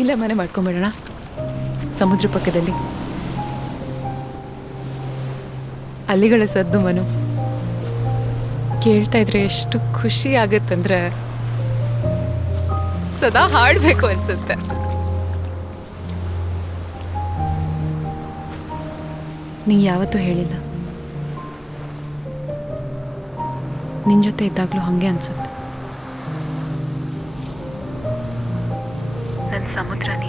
ಇಲ್ಲೇ ಮನೆ ಮಾಡ್ಕೊಂಬಿಡೋಣ, ಸಮುದ್ರ ಪಕ್ಕದಲ್ಲಿ. ಅಲ್ಲಿಗಳ ಸದ್ದು ಮನು ಕೇಳ್ತಾ ಇದ್ರೆ ಎಷ್ಟು ಖುಷಿ ಆಗುತ್ತಂದ್ರೆ ಸದಾ ಹಾಡ್ಬೇಕು ಅನ್ಸುತ್ತೆ. ನಿಂಗೆ ಯಾವತ್ತೂ ಹೇಳಿಲ್ಲ, ನಿನ್ ಜೊತೆ ಇದ್ದಾಗ್ಲೂ ಹಂಗೆ ಅನ್ಸುತ್ತೆ. ನನ್ನ ಸಮುದ್ರ ನೀ